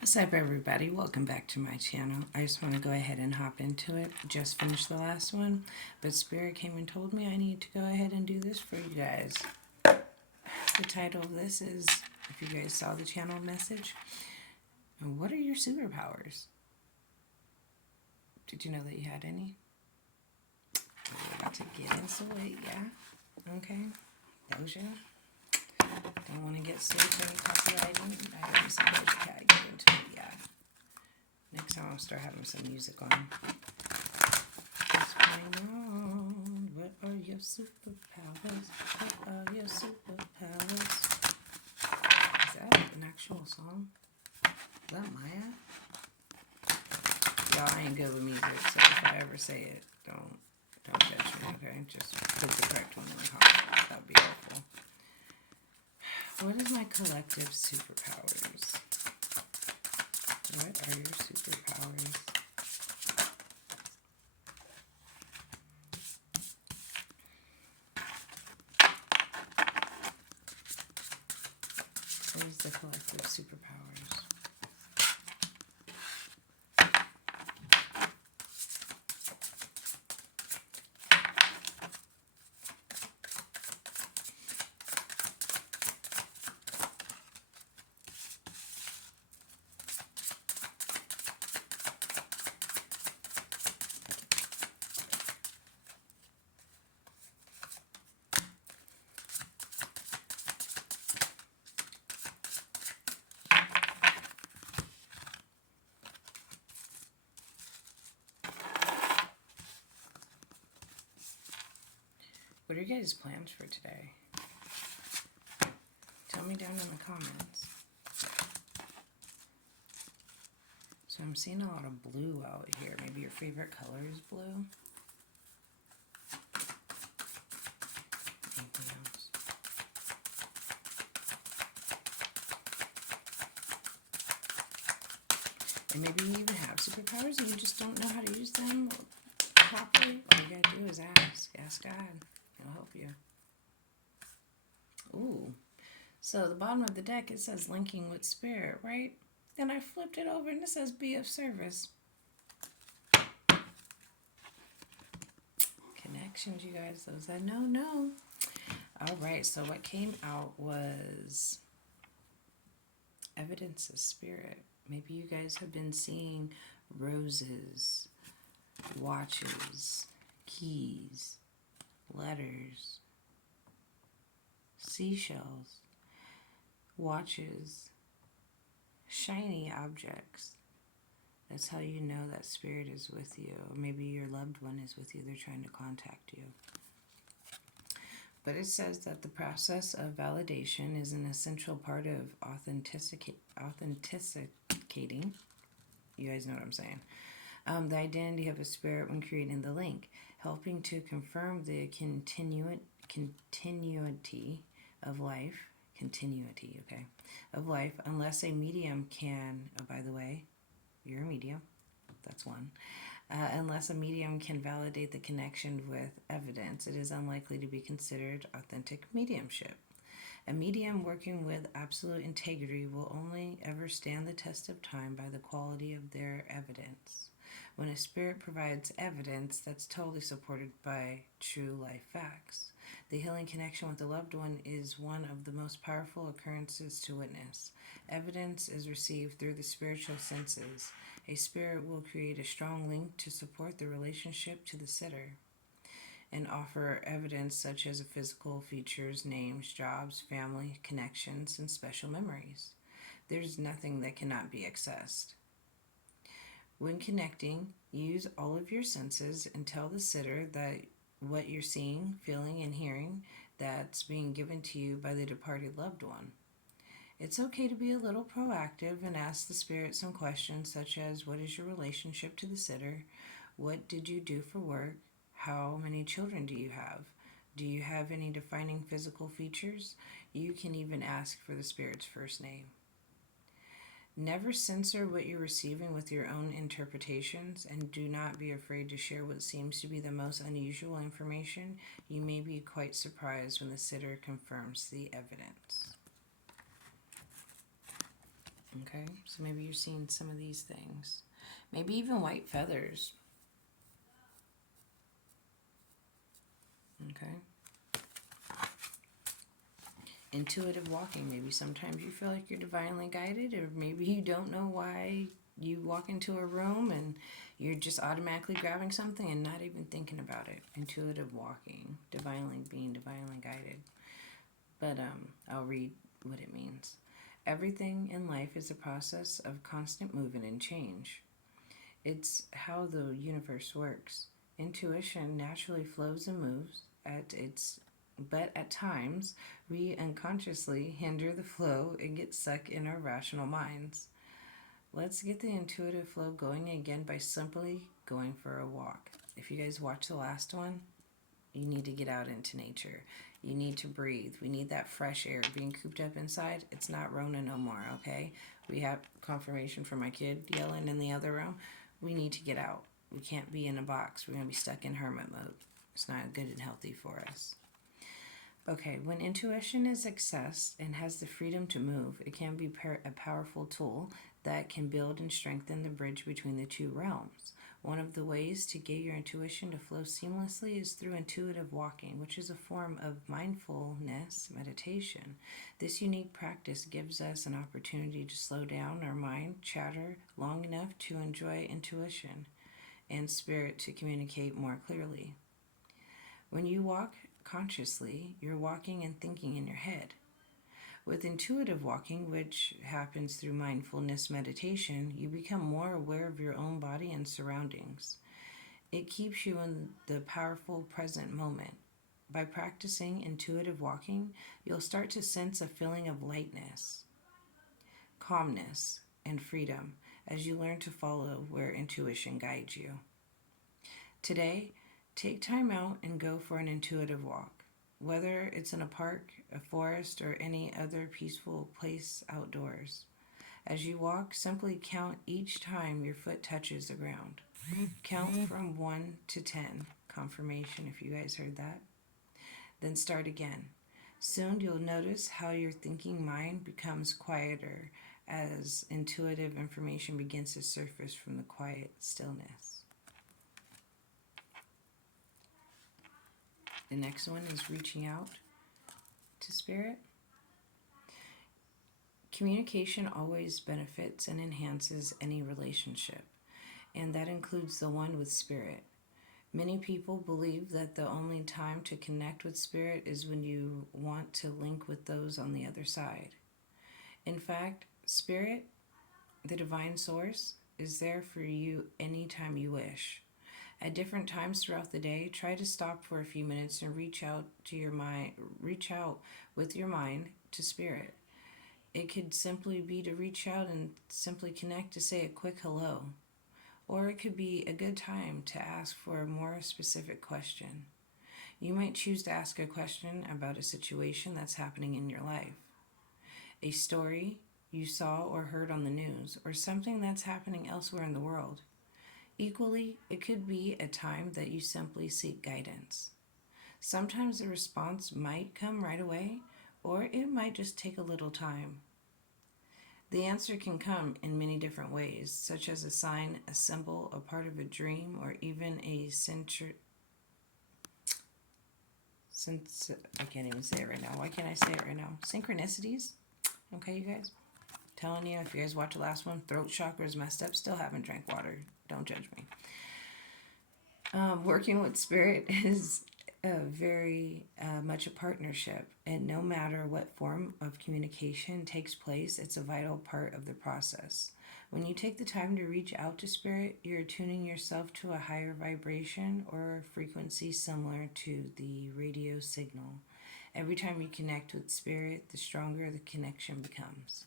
What's up, everybody? Welcome back to my channel. I just want to go ahead and hop into it. Just finished the last one, but Spirit came and told me I need to go ahead and do this for you guys. The title of this is, if you guys saw the channel message, what are your superpowers? Did you know that you had any? We're about to get into it, yeah? Okay. Doja. Don't want to get sued for any copywriting. I have some Doja Cat. Get into it, yeah. Next time I'll start having some music on. What's going on? What are your superpowers? What are your superpowers? Is that an actual song? Is that Maya? Y'all, I ain't good with music, so if I ever say it, don't judge me, okay? Just put the correct one in the comments. That would be helpful. What is my collective superpowers? What are your superpowers? What is the collective superpowers? What are your guys' plans for today? Tell me down in the comments. So I'm seeing a lot of blue out here. Maybe your favorite color is blue? Anything else? And maybe you even have superpowers and you just don't know how to use them properly. All you gotta do is ask. Ask God. He'll help you. Ooh. So the bottom of the deck, it says linking with spirit, right? Then I flipped it over and it says be of service. Connections, you guys. Those that know. All right, so what came out was evidence of spirit. Maybe you guys have been seeing roses, watches, keys, letters, seashells, watches, shiny objects. That's how you know that spirit is with you. Or maybe your loved one is with you. They're trying to contact you. But it says that the process of validation is an essential part of authenticating. You guys know what I'm saying. The identity of a spirit when creating the link, helping to confirm the continuity of life. Continuity, okay, of life, unless a medium can. Oh, by the way, you're a medium. That's one. Unless a medium can validate the connection with evidence, it is unlikely to be considered authentic mediumship. A medium working with absolute integrity will only ever stand the test of time by the quality of their evidence. When a spirit provides evidence that's totally supported by true life facts, the healing connection with the loved one is one of the most powerful occurrences to witness. Evidence is received through the spiritual senses. A spirit will create a strong link to support the relationship to the sitter and offer evidence such as physical features, names, jobs, family, connections, and special memories. There's nothing that cannot be accessed. When connecting, use all of your senses and tell the sitter that what you're seeing, feeling, and hearing that's being given to you by the departed loved one. It's okay to be a little proactive and ask the spirit some questions such as, what is your relationship to the sitter? What did you do for work? How many children do you have? Do you have any defining physical features? You can even ask for the spirit's first name. Never censor what you're receiving with your own interpretations, and do not be afraid to share what seems to be the most unusual information. You may be quite surprised when the sitter confirms the evidence. Okay, so maybe you're seeing some of these things. Maybe even white feathers. Okay. Intuitive walking. Maybe sometimes you feel like you're divinely guided, or maybe you don't know why you walk into a room and you're just automatically grabbing something and not even thinking about it. Intuitive walking, being divinely guided. But I'll read what it means. Everything in life is a process of constant movement and change. It's how the universe works. Intuition naturally flows and moves but at times we unconsciously hinder the flow and get stuck in our rational minds. Let's get the intuitive flow going again by simply going for a walk. If you guys watch the last one, you need to get out into nature. You need to breathe. We need that fresh air. Being cooped up inside, it's not Rona no more, okay? We have confirmation from my kid yelling in the other room. We need to get out. We can't be in a box. We're going to be stuck in hermit mode. It's not good and healthy for us. Okay, when intuition is accessed and has the freedom to move, it can be a powerful tool that can build and strengthen the bridge between the two realms. One of the ways to get your intuition to flow seamlessly is through intuitive walking, which is a form of mindfulness meditation. This unique practice gives us an opportunity to slow down our mind chatter long enough to enjoy intuition and spirit to communicate more clearly. When you walk consciously, you're walking and thinking in your head. With intuitive walking, which happens through mindfulness meditation, you become more aware of your own body and surroundings. It keeps you in the powerful present moment. By practicing intuitive walking, you'll start to sense a feeling of lightness, calmness, and freedom as you learn to follow where intuition guides you. Today, take time out and go for an intuitive walk. Whether it's in a park, a forest, or any other peaceful place outdoors. As you walk, simply count each time your foot touches the ground. Count from 1 to 10. Confirmation if you guys heard that. Then start again. Soon you'll notice how your thinking mind becomes quieter as intuitive information begins to surface from the quiet stillness. The next one is reaching out to spirit. Communication always benefits and enhances any relationship, and that includes the one with spirit. Many people believe that the only time to connect with spirit is when you want to link with those on the other side. In fact, spirit, the divine source, is there for you anytime you wish. At different times throughout the day, try to stop for a few minutes and reach out with your mind to spirit. It could simply be to reach out and simply connect to say a quick hello. Or it could be a good time to ask for a more specific question. You might choose to ask a question about a situation that's happening in your life, a story you saw or heard on the news, or something that's happening elsewhere in the world. Equally, it could be a time that you simply seek guidance. Sometimes the response might come right away, or it might just take a little time. The answer can come in many different ways, such as a sign, a symbol, a part of a dream, or even I can't even say it right now. Why can't I say it right now? Synchronicities. Okay, you guys? Telling you, if you guys watch the last one, throat chakra is messed up, still haven't drank water. Don't judge me. Working with spirit is very much a partnership, and no matter what form of communication takes place, it's a vital part of the process. When you take the time to reach out to spirit, you're tuning yourself to a higher vibration or frequency similar to the radio signal. Every time you connect with spirit, the stronger the connection becomes.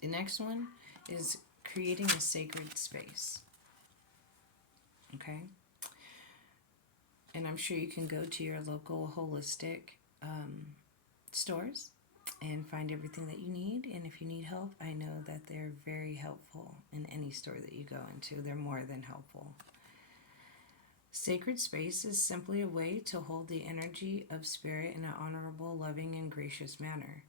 The next one is creating a sacred space. Okay? And I'm sure you can go to your local holistic stores and find everything that you need. And if you need help, I know that they're very helpful in any store that you go into. They're more than helpful. Sacred space is simply a way to hold the energy of spirit in an honorable, loving, and gracious manner.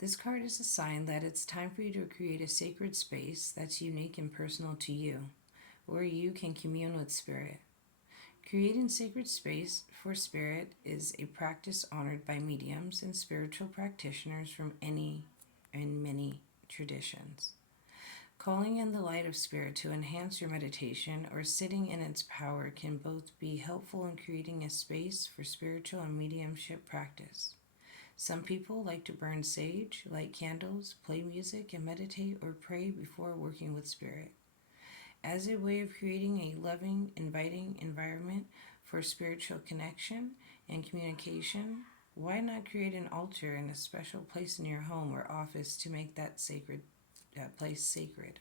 This card is a sign that it's time for you to create a sacred space that's unique and personal to you, where you can commune with Spirit. Creating sacred space for Spirit is a practice honored by mediums and spiritual practitioners from any and many traditions. Calling in the light of Spirit to enhance your meditation or sitting in its power can both be helpful in creating a space for spiritual and mediumship practice. Some people like to burn sage, light candles, play music, and meditate or pray before working with Spirit. As a way of creating a loving, inviting environment for spiritual connection and communication, why not create an altar in a special place in your home or office to make that place sacred?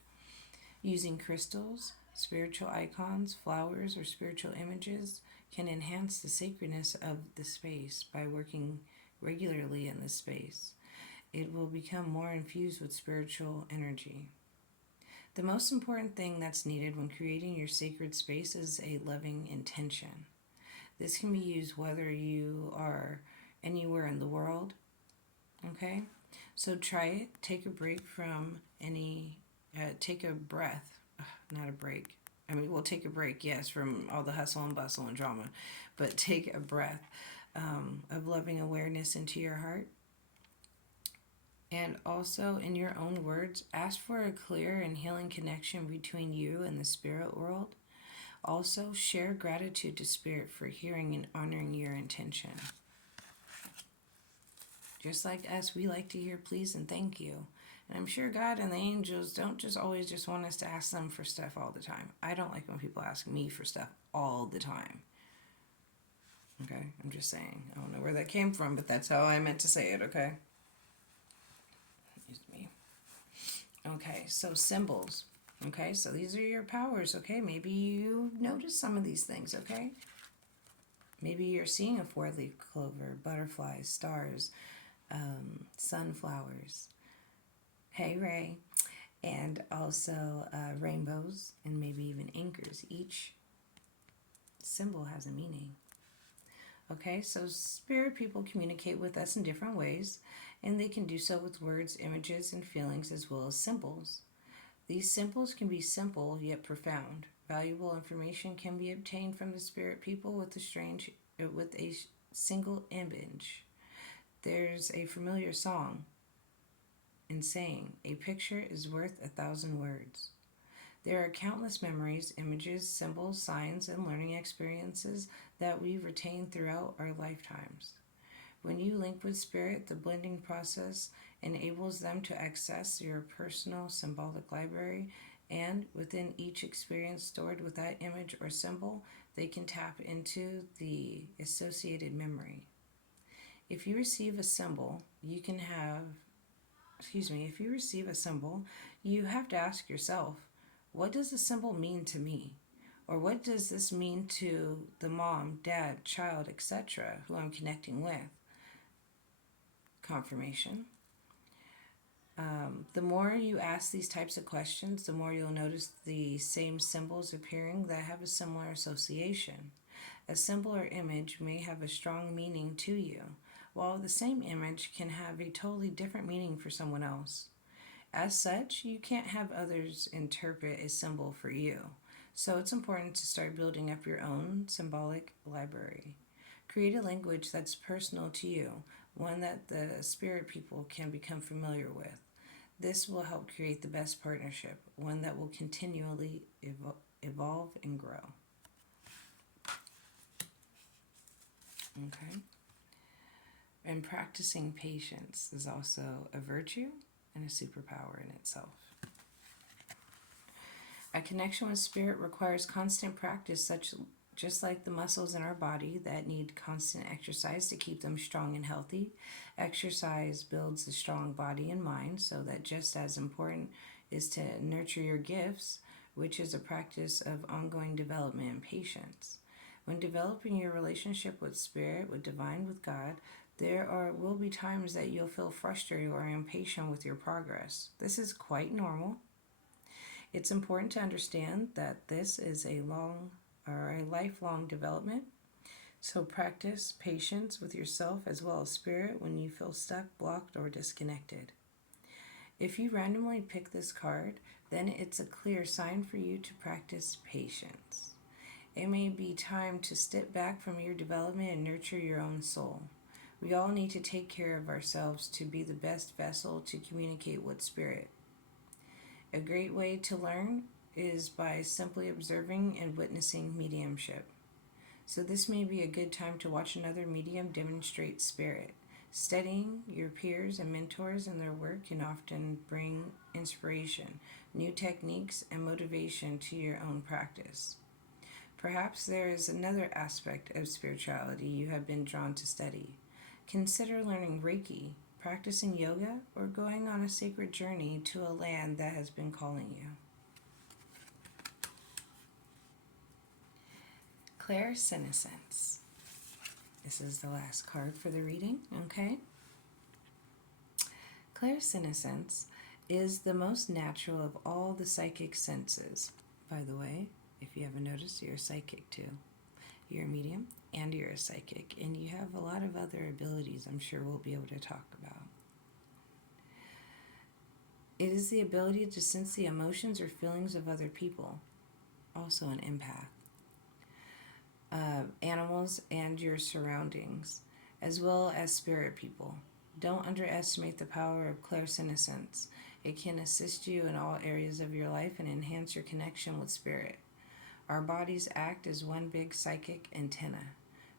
Using crystals, spiritual icons, flowers, or spiritual images can enhance the sacredness of the space by working regularly in this space. It will become more infused with spiritual energy. The most important thing that's needed when creating your sacred space is a loving intention. This can be used whether you are anywhere in the world, okay? So try it. Take a break from take a breath, not a break. We'll take a break, yes, from all the hustle and bustle and drama, but take a breath of loving awareness into your heart. And also, in your own words, ask for a clear and healing connection between you and the spirit world. Also, share gratitude to Spirit for hearing and honoring your intention. Just like us, we like to hear please and thank you. And I'm sure God and the angels don't just always just want us to ask them for stuff all the time. I don't like when people ask me for stuff all the time. Okay, I'm just saying. I don't know where that came from, but that's how I meant to say it, okay? Excuse me. Okay, so symbols. Okay, so these are your powers, okay? Maybe you notice some of these things, okay? Maybe you're seeing a four-leaf clover, butterflies, stars, sunflowers. Hey, Ray. And also rainbows and maybe even anchors. Each symbol has a meaning. Okay, so spirit people communicate with us in different ways, and they can do so with words, images, and feelings as well as symbols. These symbols can be simple yet profound. Valuable information can be obtained from the spirit people with a single image. There's a familiar song and saying, "A picture is worth 1,000 words." There are countless memories, images, symbols, signs, and learning experiences that we've retained throughout our lifetimes. When you link with Spirit, the blending process enables them to access your personal symbolic library, and within each experience stored with that image or symbol, they can tap into the associated memory. If you receive a symbol, you have to ask yourself, what does the symbol mean to me? Or what does this mean to the mom, dad, child, etc., who I'm connecting with? Confirmation. The more you ask these types of questions, the more you'll notice the same symbols appearing that have a similar association. A symbol or image may have a strong meaning to you, while the same image can have a totally different meaning for someone else. As such, you can't have others interpret a symbol for you. So it's important to start building up your own symbolic library. Create a language that's personal to you, one that the spirit people can become familiar with. This will help create the best partnership, one that will continually evolve and grow. Okay? And practicing patience is also a virtue and a superpower in itself. A connection with Spirit requires constant practice, just like the muscles in our body that need constant exercise to keep them strong and healthy. Exercise builds a strong body and mind, so that just as important is to nurture your gifts, which is a practice of ongoing development and patience. When developing your relationship with Spirit, with Divine, with God, there will be times that you'll feel frustrated or impatient with your progress. This is quite normal. It's important to understand that this is a lifelong development. So practice patience with yourself as well as spirit when you feel stuck, blocked, or disconnected. If you randomly pick this card, then it's a clear sign for you to practice patience. It may be time to step back from your development and nurture your own soul. We all need to take care of ourselves to be the best vessel to communicate with spirit. A great way to learn is by simply observing and witnessing mediumship. So this may be a good time to watch another medium demonstrate spirit. Studying your peers and mentors and their work can often bring inspiration, new techniques, and motivation to your own practice. Perhaps there is another aspect of spirituality you have been drawn to study. Consider learning Reiki, practicing yoga, or going on a sacred journey to a land that has been calling you. Clairsenescence. This is the last card for the reading, okay? Clairsenescence is the most natural of all the psychic senses. By the way, if you haven't noticed, you're a psychic too. You're a medium and you're a psychic, and you have a lot of other abilities I'm sure we'll be able to talk about. It is the ability to sense the emotions or feelings of other people, also an empath. Animals and your surroundings, as well as spirit people. Don't underestimate the power of clairsenescence. It can assist you in all areas of your life and enhance your connection with spirit. Our bodies act as one big psychic antenna.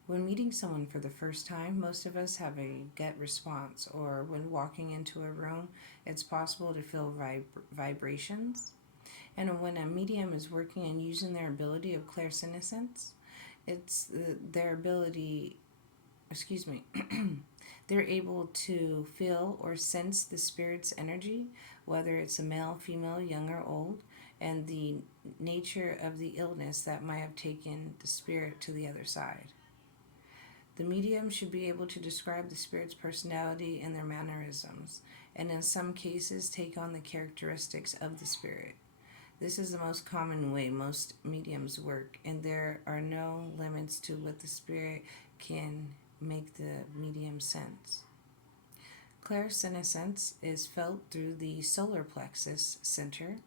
When meeting someone for the first time, most of us have a gut response, or when walking into a room, it's possible to feel vibrations. And when a medium is working and using their ability of clairsenescence, it's their ability, they're able to feel or sense the spirit's energy, whether it's a male, female, young, or old, and the nature of the illness that might have taken the spirit to the other side. The medium should be able to describe the spirit's personality and their mannerisms, and in some cases take on the characteristics of the spirit. This is the most common way most mediums work, and there are no limits to what the spirit can make the medium sense. Clairsenescence is felt through the solar plexus center.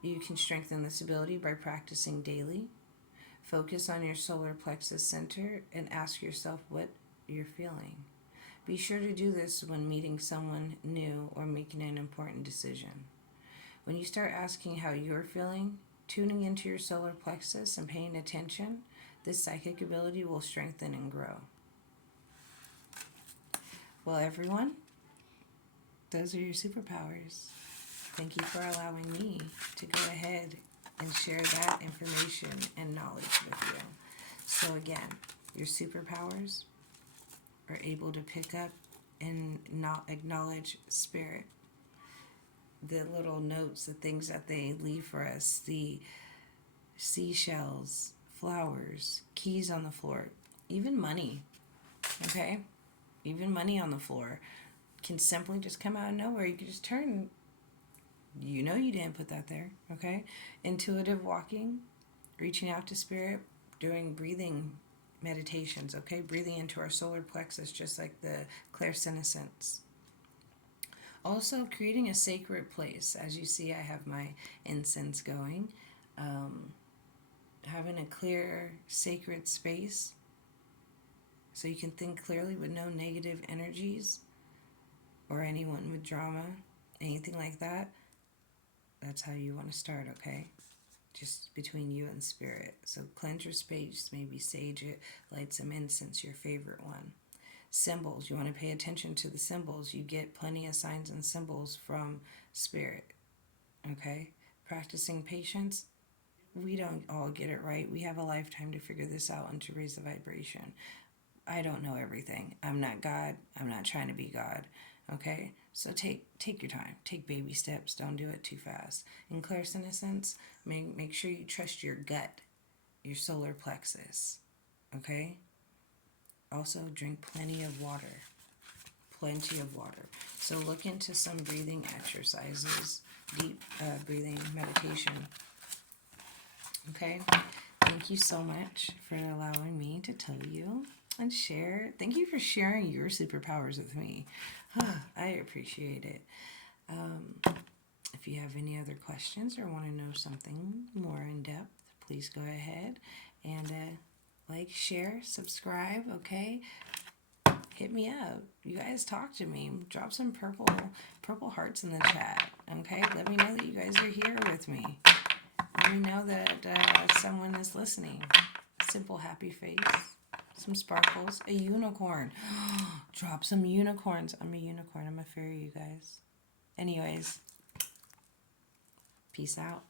You can strengthen this ability by practicing daily. Focus on your solar plexus center and ask yourself what you're feeling. Be sure to do this when meeting someone new or making an important decision. When you start asking how you're feeling, tuning into your solar plexus and paying attention, this psychic ability will strengthen and grow. Well, everyone, those are your superpowers. Thank you for allowing me to go ahead and share that information and knowledge with you. So again, your superpowers are able to pick up and not acknowledge spirit. The little notes, the things that they leave for us, the seashells, flowers, keys on the floor, even money, okay? Even money on the floor can simply just come out of nowhere. You can just turn, you know you didn't put that there, okay? Intuitive walking, reaching out to spirit, doing breathing meditations, okay? Breathing into our solar plexus, just like the clairsenescence. Also, creating a sacred place. As you see, I have my incense going. Having a clear, sacred space so you can think clearly with no negative energies or anyone with drama, anything like that. That's how you want to start, okay? Just between you and spirit. So cleanse your space, maybe sage it, light some incense, your favorite one. Symbols, you want to pay attention to the symbols. You get plenty of signs and symbols from spirit, okay? Practicing patience, we don't all get it right. We have a lifetime to figure this out and to raise the vibration. I don't know everything. I'm not God. I'm not trying to be God, okay? So take your time. Take baby steps. Don't do it too fast. In clairsenescence, make sure you trust your gut, your solar plexus, okay? Also, drink plenty of water. Plenty of water. So look into some breathing exercises, deep breathing meditation. Okay? thank you so much for allowing me to tell you and share. Thank you for sharing your superpowers with me. I appreciate it. If you have any other questions or want to know something more in depth, please go ahead and like, share, subscribe, okay? Hit me up. You guys talk to me. Drop some purple hearts in the chat, okay? Let me know that you guys are here with me. Let me know that someone is listening. Simple happy face. Some sparkles. A unicorn. Drop some unicorns. I'm a unicorn. I'm a fairy, you guys. Anyways, peace out.